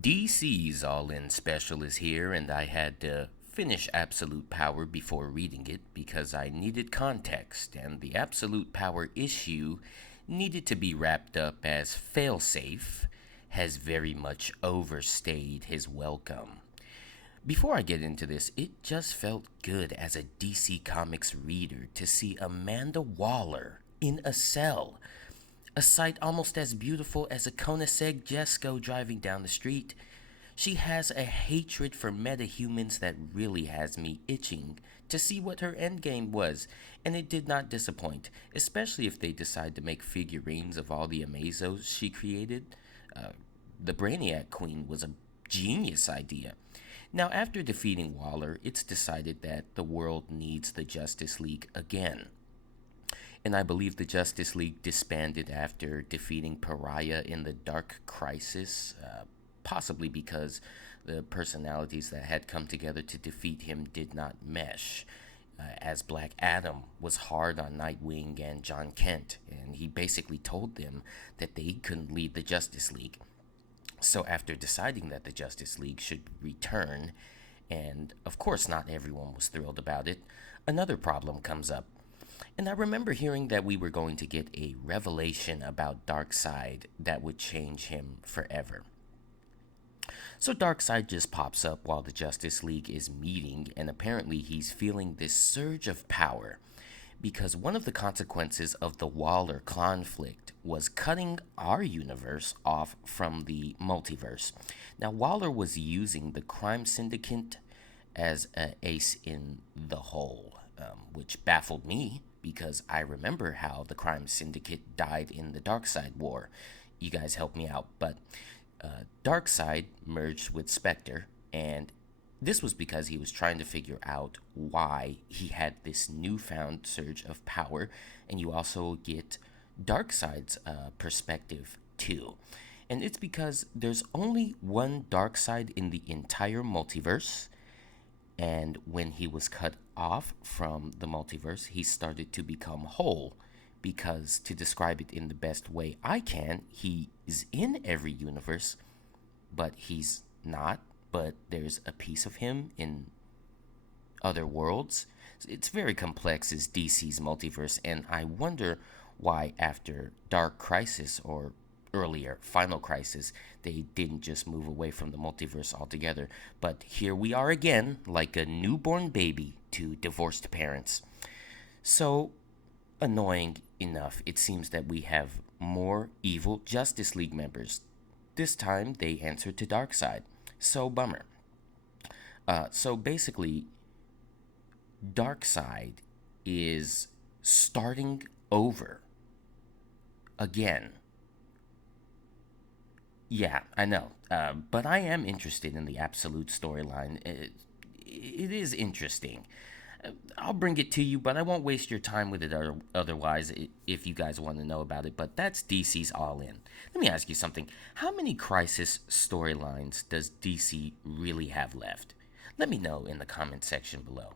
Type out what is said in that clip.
DC's All In special is here, and I had to finish Absolute Power before reading it because I needed context, and the Absolute Power issue needed to be wrapped up as Failsafe has very much overstayed his welcome. Before I get into this, it just felt good as a DC Comics reader to see Amanda Waller in a cell, a sight almost as beautiful as a Koenigsegg Jesko driving down the street. She has a hatred for metahumans that really has me itching to see what her endgame was, and it did not disappoint, especially if they decide to make figurines of all the Amazos she created. Uh, the Brainiac Queen was a genius idea. Now, after defeating Waller, it's decided that the world needs the Justice League again. And I believe the Justice League disbanded after defeating Pariah in the Dark Crisis, possibly because the personalities that had come together to defeat him did not mesh. As Black Adam was hard on Nightwing and John Kent, and he basically told them that they couldn't lead the Justice League. So, after deciding that the Justice League should return, and of course, not everyone was thrilled about it, another problem comes up. And I remember hearing that we were going to get a revelation about Darkseid that would change him forever. So Darkseid just pops up while the Justice League is meeting, and apparently he's feeling this surge of power because one of the consequences of the Waller conflict was cutting our universe off from the multiverse. Now, Waller was using the crime syndicate as an ace in the hole, which baffled me because I remember how the crime syndicate died in the Darkseid War. You guys helped me out, but Darkseid merged with Spectre, and this was because he was trying to figure out why he had this newfound surge of power, and you also get Darkseid's perspective too. And it's because there's only one Darkseid in the entire multiverse, and when he was cut off from the multiverse, he started to become whole. Because, to describe it in the best way I can, he is in every universe, but he's not. But there's a piece of him in other worlds. It's very complex, as DC's multiverse, and I wonder why, after Dark Crisis, or earlier, Final Crisis, they didn't just move away from the multiverse altogether. But here we are again, like a newborn baby to divorced parents. So, annoying enough, it seems that we have more evil Justice League members. This time, they answered to Darkseid. So, bummer. So basically, Darkseid is starting over again. Yeah, I know. But I am interested in the Absolute storyline. It is interesting. I'll bring it to you, but I won't waste your time with it otherwise if you guys want to know about it. But that's DC's All In. Let me ask you something. How many Crisis storylines does DC really have left? Let me know in the comment section below.